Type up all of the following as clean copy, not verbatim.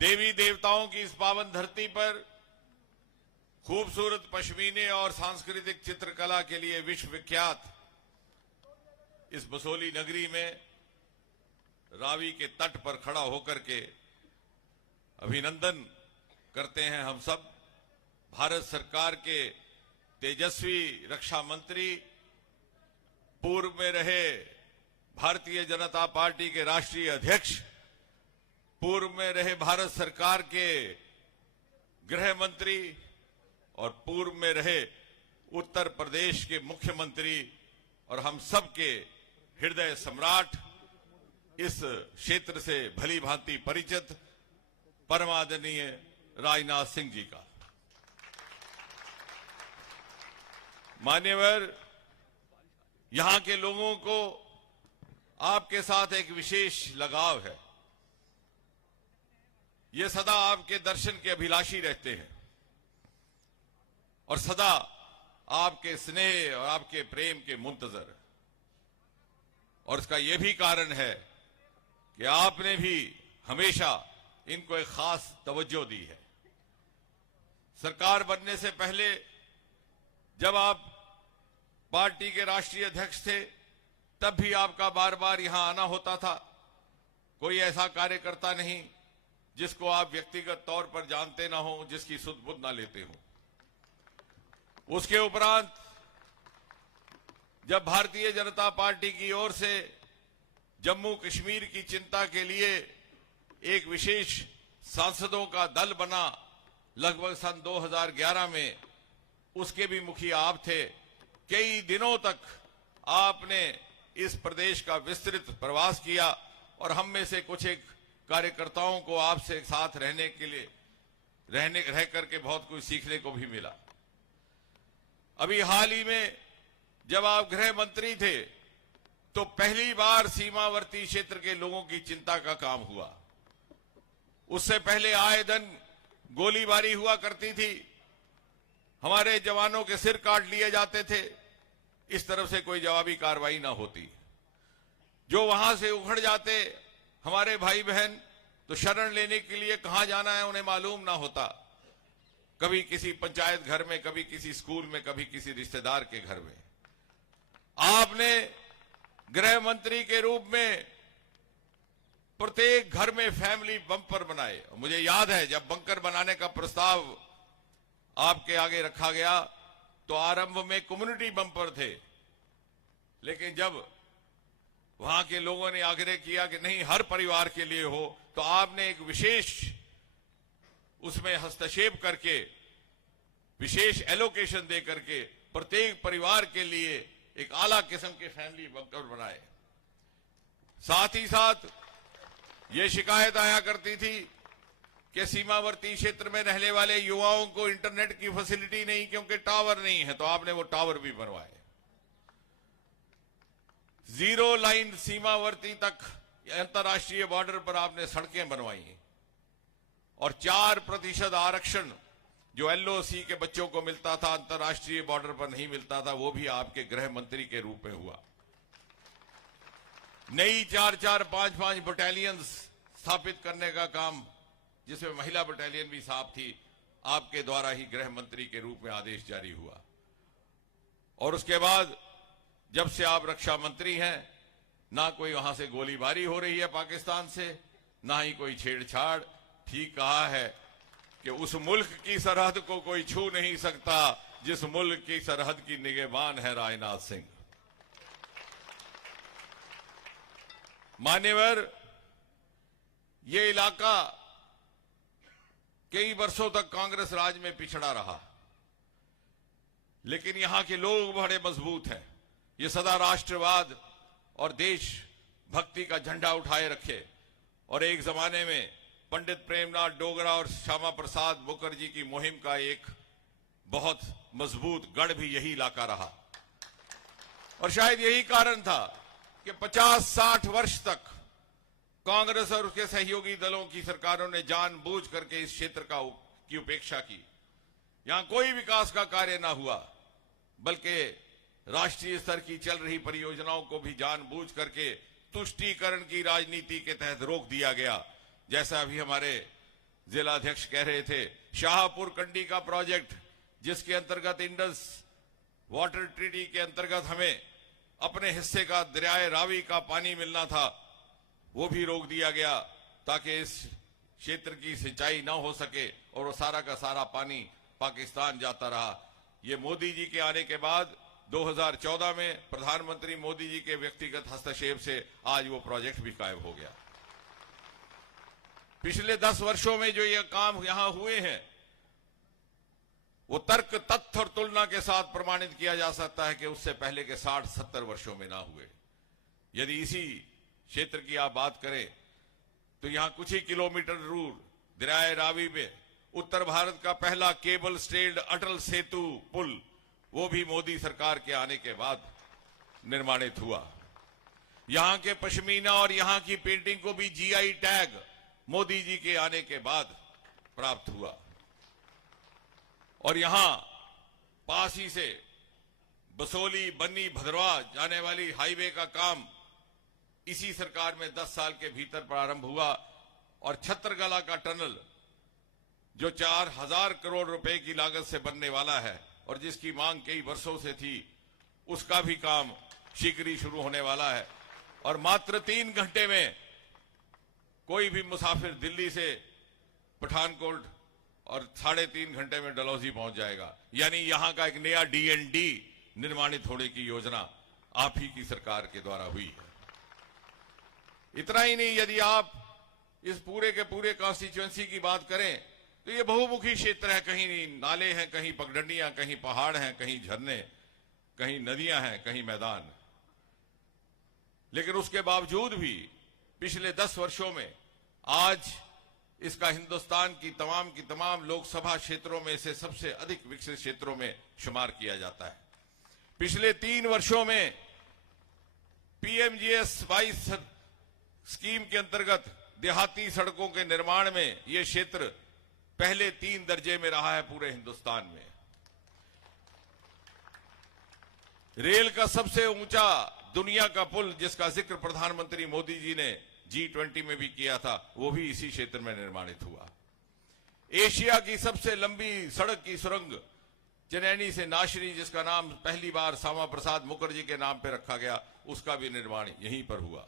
देवी देवताओं की इस पावन धरती पर खूबसूरत पश्मीने और सांस्कृतिक चित्रकला के लिए विश्व विख्यात इस बसोली नगरी में रावी के तट पर खड़ा होकर के अभिनंदन करते हैं हम सब। भारत सरकार के तेजस्वी रक्षा मंत्री, पूर्व में रहे भारतीय जनता पार्टी के राष्ट्रीय अध्यक्ष, पूर्व में रहे भारत सरकार के गृह मंत्री और पूर्व में रहे उत्तर प्रदेश के मुख्यमंत्री और हम सब के हृदय सम्राट, इस क्षेत्र से भली भांति परिचित परमादरणीय राजनाथ सिंह जी का। मान्यवर, यहां के लोगों को आपके साथ एक विशेष लगाव है। ये सदा आपके दर्शन के अभिलाषी रहते हैं और सदा आपके स्नेह और आपके प्रेम के मुंतजर। और इसका यह भी कारण है कि आपने भी हमेशा इनको एक खास तवज्जो दी है। सरकार बनने से पहले जब आप पार्टी के राष्ट्रीय अध्यक्ष थे, तब भी आपका बार बार यहां आना होता था। कोई ऐसा कार्यकर्ता नहीं जिसको आप व्यक्तिगत तौर पर जानते ना हो, जिसकी सुध बुध ना लेते हो। उसके उपरांत जब भारतीय जनता पार्टी की ओर से जम्मू कश्मीर की चिंता के लिए एक विशेष सांसदों का दल बना, लगभग सन 2011 में, उसके भी मुखिया आप थे। कई दिनों तक आपने इस प्रदेश का विस्तृत प्रवास किया और हम में से कुछ एक कार्यकर्ताओं को आपसे साथ रहने के लिए रह करके बहुत कुछ सीखने को भी मिला। अभी हाल ही में जब आप गृह मंत्री थे तो पहली बार सीमावर्ती क्षेत्र के लोगों की चिंता का काम हुआ। उससे पहले आए दिन गोलीबारी हुआ करती थी, हमारे जवानों के सिर काट लिए जाते थे, इस तरफ से कोई जवाबी कार्रवाई ना होती। जो वहां से उखड़ जाते हमारे भाई बहन, तो शरण लेने के लिए कहां जाना है उन्हें मालूम ना होता। कभी किसी पंचायत घर में, कभी किसी स्कूल में, कभी किसी रिश्तेदार के घर में। आपने गृह मंत्री के रूप में प्रत्येक घर में फैमिली बंपर बनाए। मुझे याद है जब बंकर बनाने का प्रस्ताव आपके आगे रखा गया तो आरंभ में कम्युनिटी बंपर थे, लेकिन जब वहां के लोगों ने आग्रह किया कि नहीं, हर परिवार के लिए हो, तो आपने एक विशेष उसमें हस्तक्षेप करके विशेष एलोकेशन दे करके प्रत्येक परिवार के लिए एक आला किस्म के फैमिली बंकर बनाए। साथ ही साथ ये शिकायत आया करती थी कि सीमावर्ती क्षेत्र में रहने वाले युवाओं को इंटरनेट की फैसिलिटी नहीं, क्योंकि टावर नहीं है, तो आपने वो टावर भी बनवाए। 0 लाइन सीमावर्ती तक अंतर्राष्ट्रीय बॉर्डर पर आपने सड़कें बनवाई और 4% आरक्षण जो एलओसी के बच्चों को मिलता था, अंतर्राष्ट्रीय बॉर्डर पर नहीं मिलता था, वो भी आपके गृह मंत्री के रूप में हुआ। नई 4-4, 5-5 बटालियंस स्थापित करने का काम, जिसमें महिला बटालियन भी साफ थी, आपके द्वारा ही गृह मंत्री के रूप में आदेश जारी हुआ। और उसके बाद जब से आप रक्षा मंत्री हैं, ना कोई वहां से गोलीबारी हो रही है पाकिस्तान से, ना ही कोई छेड़छाड़। ठीक कहा है कि उस मुल्क की सरहद को कोई छू नहीं सकता जिस मुल्क की सरहद की निगहबान है राजनाथ सिंह। मान्यवर, ये इलाका कई वर्षों तक कांग्रेस राज में पिछड़ा रहा, लेकिन यहां के लोग बड़े मजबूत हैं। ये सदा राष्ट्रवाद और देश भक्ति का झंडा उठाए रखे। और एक जमाने में पंडित प्रेमनाथ डोगरा और श्यामा प्रसाद मुखर्जी की मुहिम का एक बहुत मजबूत गढ़ भी यही इलाका रहा। और शायद यही कारण था कि 50-60 वर्ष तक कांग्रेस और उसके सहयोगी दलों की सरकारों ने जानबूझ करके इस क्षेत्र की उपेक्षा की। यहां कोई विकास का कार्य ना हुआ, बल्कि राष्ट्रीय स्तर की चल रही परियोजनाओं को भी जानबूझ करके तुष्टीकरण की राजनीति के तहत रोक दिया गया। जैसा अभी हमारे जिला अध्यक्ष कह रहे थे, शाहपुर कंडी का प्रोजेक्ट जिसके अंतर्गत इंडस वाटर ट्रीटी के अंतर्गत हमें अपने हिस्से का दरियाए रावी का पानी मिलना था, वो भी रोक दिया गया ताकि इस क्षेत्र की सिंचाई ना हो सके और वो सारा का सारा पानी पाकिस्तान जाता रहा। ये मोदी जी के आने के बाद 2014 में प्रधानमंत्री मोदी जी के व्यक्तिगत हस्तक्षेप से आज वो प्रोजेक्ट भी गायब हो गया। पिछले 10 वर्षों में जो ये काम यहां हुए हैं वो तर्क, तथ्य और तुलना के साथ प्रमाणित किया जा सकता है कि उससे पहले के 60-70 वर्षों में ना हुए। यदि इसी क्षेत्र की आप बात करें तो यहां कुछ ही किलोमीटर दूर दरियाए रावी में उत्तर भारत का पहला केबल स्टेल्ड अटल सेतु पुल, वो भी मोदी सरकार के आने के बाद निर्माणित हुआ। यहां के पश्मीना और यहां की पेंटिंग को भी जीआई टैग मोदी जी के आने के बाद प्राप्त हुआ। और यहां पास ही से बसोली, बन्नी, भद्रवाह जाने वाली हाईवे का काम इसी सरकार में 10 साल के भीतर प्रारंभ हुआ और छत्रगला का टनल जो 4000 करोड़ रुपए की लागत से बनने वाला है और जिसकी मांग कई वर्षों से थी, उसका भी काम शीघ्र ही शुरू होने वाला है। और मात्र 3 घंटे में कोई भी मुसाफिर दिल्ली से पठानकोट और 3.5 घंटे में डलहौजी पहुंच जाएगा। यानी यहां का एक नया डीएनडी निर्माणित होने की योजना आप ही की सरकार के द्वारा हुई है। इतना ही नहीं, यदि आप इस पूरे के पूरे कॉन्स्टिट्यूएंसी की बात करें तो ये बहुमुखी क्षेत्र है। कहीं नाले हैं, कहीं पगडंडियां, कहीं पहाड़ हैं, कहीं झरने, कहीं नदियां हैं, कहीं मैदान। लेकिन उसके बावजूद भी पिछले 10 वर्षों में आज इसका हिंदुस्तान की तमाम लोकसभा क्षेत्रों में से सबसे अधिक विकसित क्षेत्रों में शुमार किया जाता है। पिछले 3 वर्षों में पीएमजीएस 22 स्कीम के अंतर्गत देहाती सड़कों के निर्माण में यह क्षेत्र पहले 3 दर्जे में रहा है पूरे हिंदुस्तान में। रेल का सबसे ऊंचा दुनिया का पुल जिसका जिक्र प्रधानमंत्री मोदी जी ने G20 में भी किया था, वो भी इसी क्षेत्र में निर्माणित हुआ। एशिया की सबसे लंबी सड़क की सुरंग चनैनी से नाशरी, जिसका नाम पहली बार श्यामा प्रसाद मुखर्जी के नाम पर रखा गया, उसका भी निर्माण यहीं पर हुआ।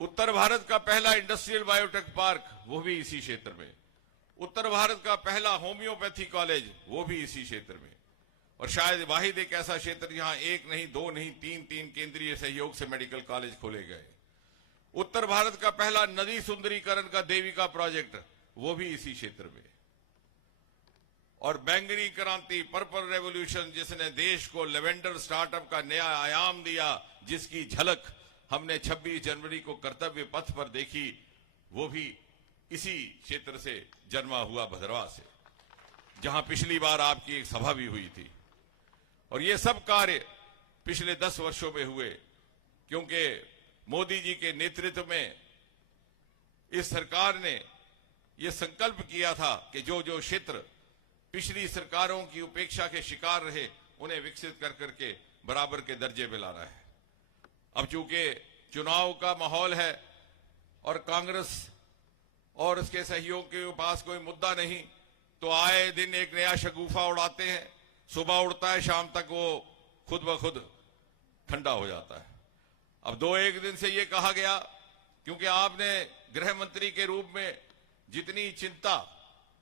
उत्तर भारत का पहला इंडस्ट्रियल बायोटेक पार्क, वो भी इसी क्षेत्र में। उत्तर भारत का पहला होम्योपैथी कॉलेज, वो भी इसी क्षेत्र में। और शायद वाहिद एक ऐसा क्षेत्र जहां 1 नहीं, 2 नहीं, 3 केंद्रीय सहयोग से मेडिकल कॉलेज खोले गए। उत्तर भारत का पहला नदी सुंदरीकरण का देविका प्रोजेक्ट, वो भी इसी क्षेत्र में। और बैंगनी क्रांति, पर्पल रेवोल्यूशन, जिसने देश को लेवेंडर स्टार्टअप का नया आयाम दिया, जिसकी झलक हमने 26 जनवरी को कर्तव्य पथ पर देखी, वो भी इसी क्षेत्र से जन्मा हुआ, भद्रवाह से, जहां पिछली बार आपकी एक सभा भी हुई थी। और ये सब कार्य पिछले 10 वर्षों में हुए क्योंकि मोदी जी के नेतृत्व में इस सरकार ने यह संकल्प किया था कि जो जो क्षेत्र पिछली सरकारों की उपेक्षा के शिकार रहे, उन्हें विकसित कर करके बराबर के दर्जे में लाना है। अब चूंकि चुनाव का माहौल है और कांग्रेस और उसके सहयोग के पास कोई मुद्दा नहीं, तो आए दिन एक नया शगुफा उड़ाते हैं। सुबह उड़ता है, शाम तक वो खुद ब खुद ठंडा हो जाता है। अब 2-1 दिन से ये कहा गया, क्योंकि आपने गृह मंत्री के रूप में जितनी चिंता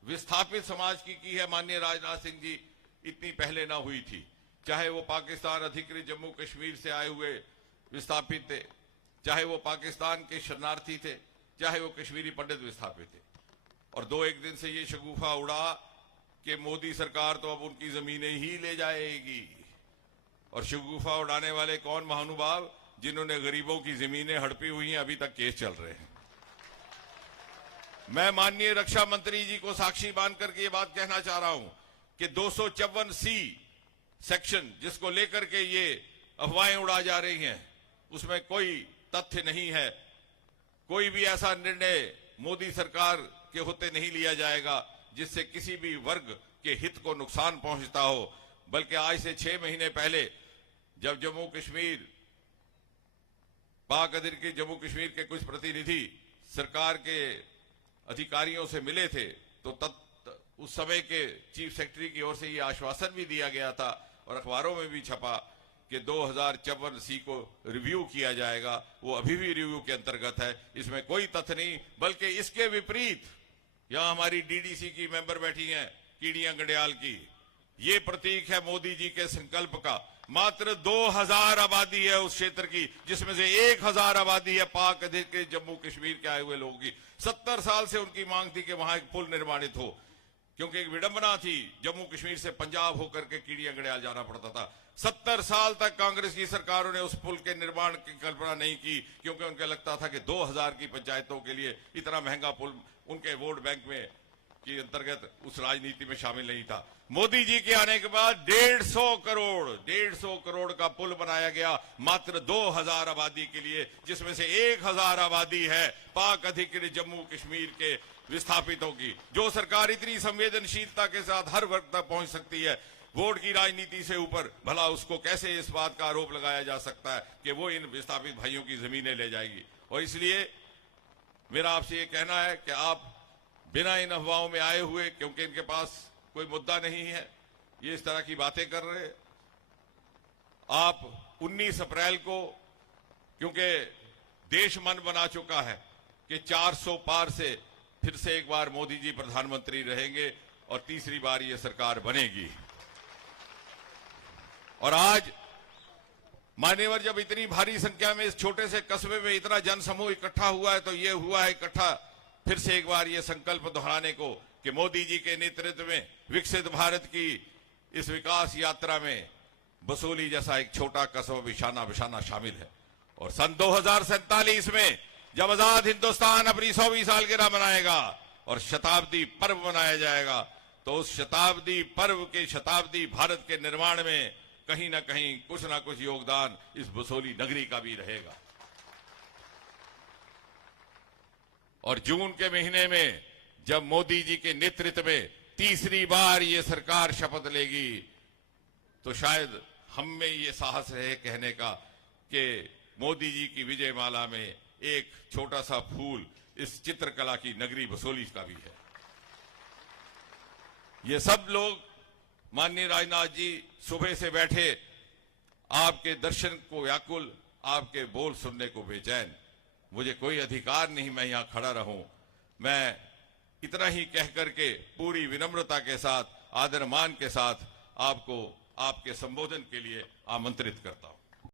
विस्थापित समाज की है माननीय राजनाथ सिंह जी, इतनी पहले ना हुई थी। चाहे वो पाकिस्तान अधिकृत जम्मू कश्मीर से आए हुए विस्थापित थे, चाहे वो पाकिस्तान के शरणार्थी थे, चाहे वो कश्मीरी पंडित विस्थापित थे। और 2-1 दिन से ये शगुफा उड़ा कि मोदी सरकार तो अब उनकी जमीनें ही ले जाएगी। और शगुफा उड़ाने वाले कौन महानुभाव, जिन्होंने गरीबों की जमीनें हड़पी हुई हैं, अभी तक केस चल रहे हैं। मैं माननीय रक्षा मंत्री जी को साक्षी मान करके ये बात कहना चाह रहा हूं कि 254C सेक्शन जिसको लेकर के ये अफवाहें उड़ा जा रही हैं, उसमें कोई तथ्य नहीं है। कोई भी ऐसा निर्णय मोदी सरकार के होते नहीं लिया जाएगा जिससे किसी भी वर्ग के हित को नुकसान पहुंचता हो। बल्कि आज से 6 महीने पहले जब जम्मू कश्मीर, पाक अधिकृत जम्मू कश्मीर के कुछ प्रतिनिधि सरकार के अधिकारियों से मिले थे तो उस समय के चीफ सेक्रेटरी की ओर से ये आश्वासन भी दिया गया था और अखबारों में भी छपा कि 2054C को रिव्यू किया जाएगा। वो अभी भी रिव्यू के अंतर्गत है, इसमें कोई तथ्य नहीं, बल्कि इसके विपरीत यहां हमारी डीडीसी की मेंबर बैठी हैं कीड़ियां गंडियाल की, ये प्रतीक है मोदी जी के संकल्प का। मात्र 2000 आबादी है उस क्षेत्र की, जिसमें से 1000 आबादी है पाक अधिकृत जम्मू कश्मीर के आए हुए लोगों की। 70 साल से उनकी मांग थी कि वहां एक पुल निर्माणित हो, क्योंकि एक विडंबना थी, जम्मू कश्मीर से पंजाब होकर के कीड़ियां गंडियाल जाना पड़ता था। 70 साल तक कांग्रेस की सरकारों ने उस पुल के निर्माण की कल्पना नहीं की, क्योंकि उनको लगता था कि 2000 की पंचायतों के लिए इतना महंगा पुल उनके वोट बैंक में के अंतर्गत उस राजनीति में शामिल नहीं था। मोदी जी के आने के बाद 150 करोड़ का पुल बनाया गया मात्र 2000 आबादी के लिए, जिसमें से 1000 आबादी है पाक अधिकृत जम्मू कश्मीर के विस्थापितों की। जो सरकार इतनी संवेदनशीलता के साथ हर वर्ग तक पहुंच सकती है, वोट की राजनीति से ऊपर, भला उसको कैसे इस बात का आरोप लगाया जा सकता है कि वो इन विस्थापित भाइयों की जमीनें ले जाएगी। और इसलिए मेरा आपसे ये कहना है कि आप बिना इन अफवाहों में आए हुए, क्योंकि इनके पास कोई मुद्दा नहीं है, ये इस तरह की बातें कर रहे, आप 19 अप्रैल को, क्योंकि देश मन बना चुका है कि 400 पार से फिर से एक बार मोदी जी प्रधानमंत्री रहेंगे और तीसरी बार ये सरकार बनेगी। और आज मान्यवर जब इतनी भारी संख्या में इस छोटे से कस्बे में इतना जनसमूह इकट्ठा हुआ है, तो ये हुआ है इकट्ठा फिर से एक बार ये संकल्प दोहराने को कि मोदी जी के नेतृत्व में विकसित भारत की इस विकास यात्रा में बसोली जैसा एक छोटा कस्बा बिशाना बिशाना शामिल है। और सन 2047 में जब आजाद हिंदुस्तान अपनी 100वीं सालगिरह मनाएगा और शताब्दी पर्व मनाया जाएगा, तो उस शताब्दी पर्व के शताब्दी भारत के निर्माण में कहीं ना कहीं कुछ ना कुछ योगदान इस बसोली नगरी का भी रहेगा। और जून के महीने में जब मोदी जी के नेतृत्व में तीसरी बार ये सरकार शपथ लेगी, तो शायद हम में ये साहस रहे कहने का कि मोदी जी की विजय माला में एक छोटा सा फूल इस चित्रकला की नगरी बसोली का भी है। ये सब लोग, माननीय राजनाथ जी सुबह से बैठे, आपके दर्शन को व्याकुल, आपके बोल सुनने को बेचैन। मुझे कोई अधिकार नहीं मैं यहां खड़ा रहूं। मैं इतना ही कह करके पूरी विनम्रता के साथ, आदर मान के साथ आपको आपके संबोधन के लिए आमंत्रित करता हूं।